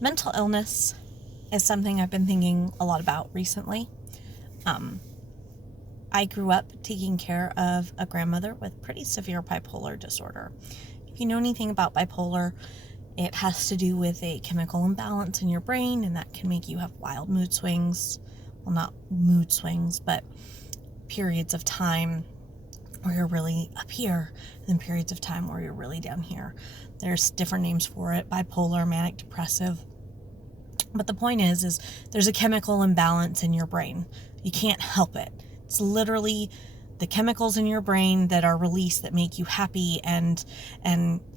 Mental illness is something I've been thinking a lot about recently. I grew up taking care of a grandmother with pretty severe bipolar disorder. If you know anything about bipolar, it has to do with a chemical imbalance in your brain, and that can make you have wild mood swings. Well, not mood swings, but periods of time where you're really up here, and then periods of time where you're really down here. There's different names for it: bipolar, manic depressive. But the point is there's a chemical imbalance in your brain. You can't help it. It's literally the chemicals in your brain that are released that make you happy and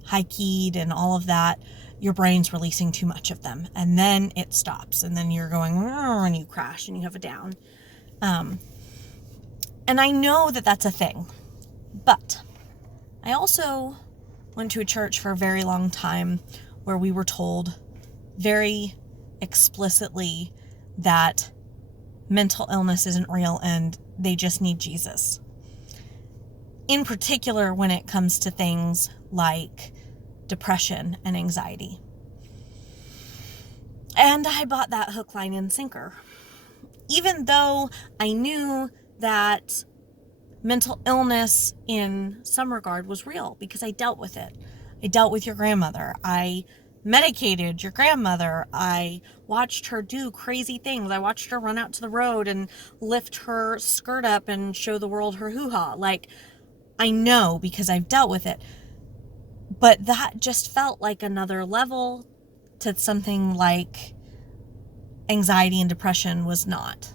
high-keyed and all of that. Your brain's releasing too much of them, and then it stops, and then you're going and you crash and you have a down. And I know that that's a thing, but I also went to a church for a very long time where we were told very explicitly that mental illness isn't real and they just need Jesus. In particular, when it comes to things like depression and anxiety. And I bought that hook, line, and sinker. Even though I knew that mental illness in some regard was real because I dealt with it. I dealt with your grandmother. I medicated your grandmother. I watched her do crazy things. I watched her run out to the road and lift her skirt up and show the world her hoo-ha. Like, I know because I've dealt with it. But that just felt like another level to something like anxiety and depression was not.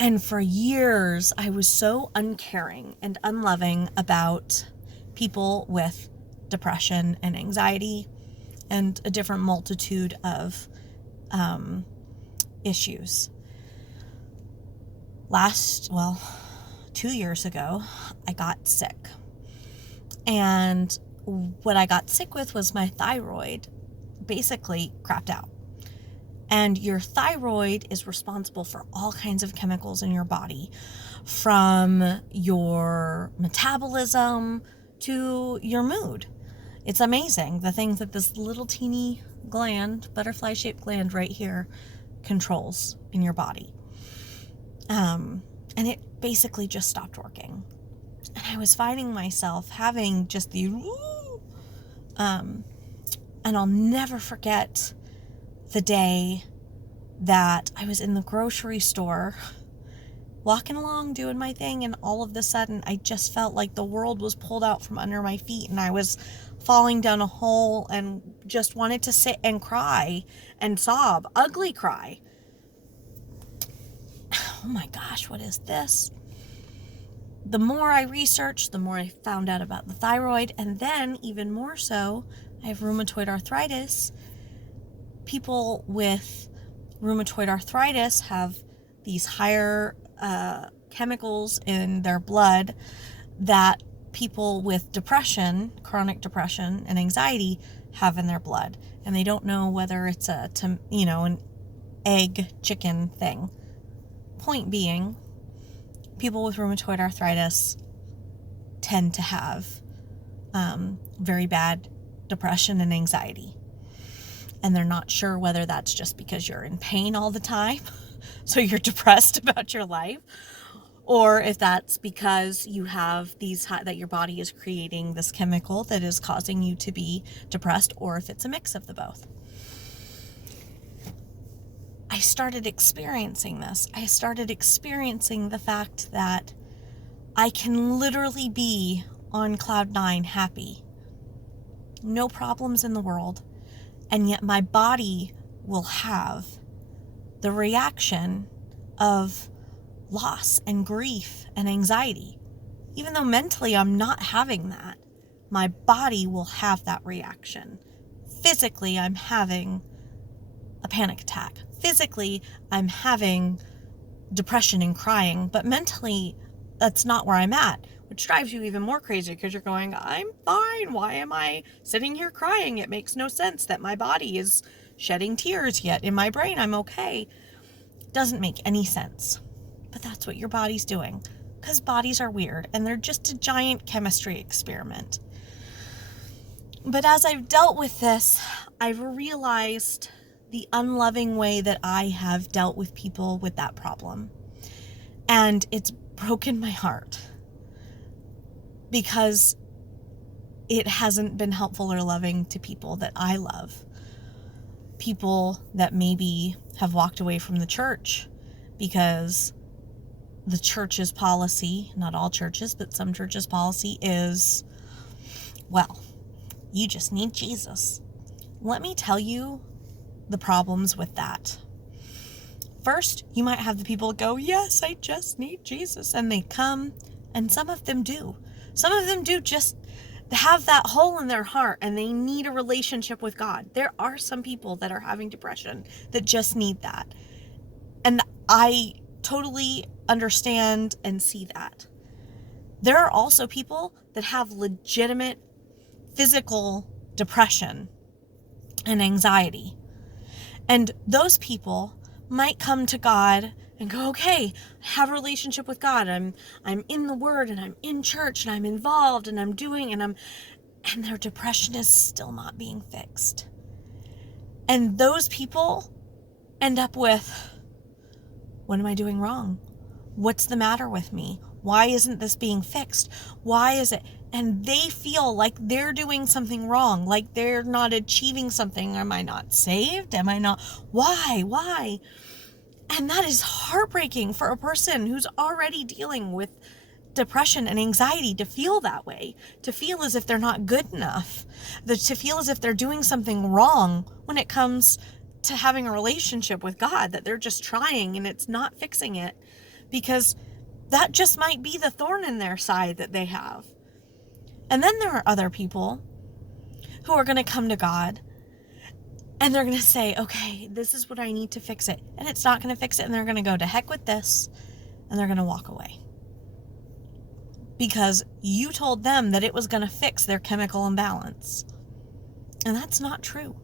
And for years, I was so uncaring and unloving about people with depression and anxiety and a different multitude of issues. 2 years ago, I got sick. And what I got sick with was my thyroid basically crapped out. And your thyroid is responsible for all kinds of chemicals in your body, from your metabolism to your mood. It's amazing the things that this little teeny gland, butterfly-shaped gland right here, controls in your body. And it basically just stopped working. And I was finding myself having just the and I'll never forget the day that I was in the grocery store walking along doing my thing, and all of a sudden I just felt like the world was pulled out from under my feet and I was falling down a hole and just wanted to sit and cry and sob, ugly cry. Oh my gosh, what is this? The more I researched, the more I found out about the thyroid, and then even more so, I have rheumatoid arthritis. People with rheumatoid arthritis have these higher chemicals in their blood that people with depression, chronic depression and anxiety have in their blood. And they don't know whether it's an egg chicken thing. Point being, people with rheumatoid arthritis tend to have very bad depression and anxiety. And they're not sure whether that's just because you're in pain all the time, so you're depressed about your life, or if that's because you have that your body is creating this chemical that is causing you to be depressed, or if it's a mix of the both. I started experiencing this. I started experiencing the fact that I can literally be on cloud 9 happy. No problems in the world. And yet my body will have the reaction of loss and grief and anxiety. Even though mentally I'm not having that, my body will have that reaction. Physically, I'm having a panic attack. Physically, I'm having depression and crying, but mentally, that's not where I'm at, which drives you even more crazy because you're going, I'm fine. Why am I sitting here crying? It makes no sense that my body is shedding tears, yet in my brain, I'm okay. It doesn't make any sense, but that's what your body's doing, because bodies are weird and they're just a giant chemistry experiment. But as I've dealt with this, I've realized the unloving way that I have dealt with people with that problem. And it's broken my heart because it hasn't been helpful or loving to people that I love. People that maybe have walked away from the church because the church's policy, not all churches, but some churches' policy is, well, you just need Jesus. Let me tell you the problems with that. First, you might have the people go, yes, I just need Jesus. And they come, and some of them do. Some of them do just have that hole in their heart and they need a relationship with God. There are some people that are having depression that just need that. And I totally understand and see that. There are also people that have legitimate physical depression and anxiety. And those people might come to God and go, okay, I have a relationship with God. I'm in the Word and I'm in church and I'm involved and I'm doing and their depression is still not being fixed. And those people end up with, what am I doing wrong? What's the matter with me? Why isn't this being fixed? Why is it? And they feel like they're doing something wrong, like they're not achieving something. Am I not saved? Am I not? Why? And that is heartbreaking for a person who's already dealing with depression and anxiety to feel that way, to feel as if they're not good enough, to feel as if they're doing something wrong when it comes to having a relationship with God, that they're just trying and it's not fixing it, because that just might be the thorn in their side that they have. And then there are other people who are going to come to God and they're going to say, okay, this is what I need to fix it. And it's not going to fix it. And they're going to go to heck with this. And they're going to walk away. Because you told them that it was going to fix their chemical imbalance. And that's not true.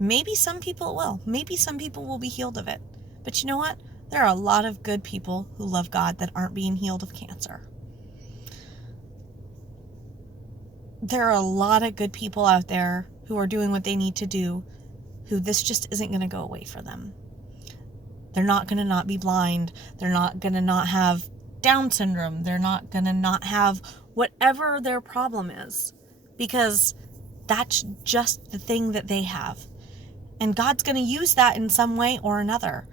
Maybe some people will. Maybe some people will be healed of it. But you know what? There are a lot of good people who love God that aren't being healed of cancer. There are a lot of good people out there who are doing what they need to do, who this just isn't going to go away for them. They're not going to not be blind. They're not going to not have Down syndrome. They're not going to not have whatever their problem is, because that's just the thing that they have. And God's going to use that in some way or another.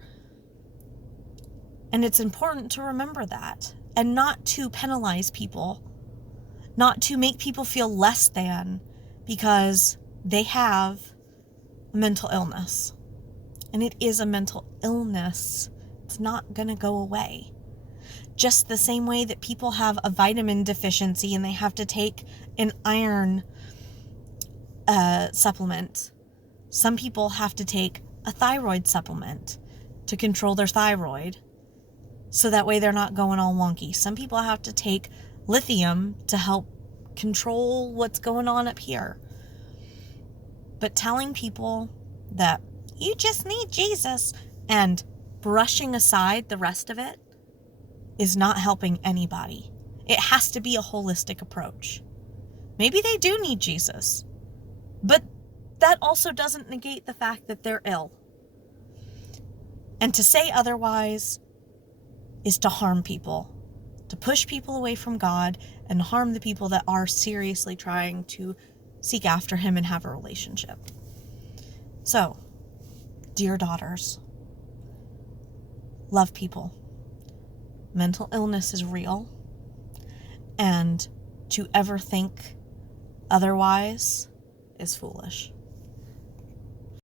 And it's important to remember that, and not to penalize people, not to make people feel less than because they have a mental illness. And it is a mental illness. It's not going to go away. Just the same way that people have a vitamin deficiency and they have to take an iron supplement. Some people have to take a thyroid supplement to control their thyroid, so that way they're not going all wonky. Some people have to take lithium to help control what's going on up here. But telling people that you just need Jesus and brushing aside the rest of it is not helping anybody. It has to be a holistic approach. Maybe they do need Jesus, but that also doesn't negate the fact that they're ill. And to say otherwise is to harm people, to push people away from God and harm the people that are seriously trying to seek after Him and have a relationship. So, dear daughters, love people. Mental illness is real, and to ever think otherwise is foolish.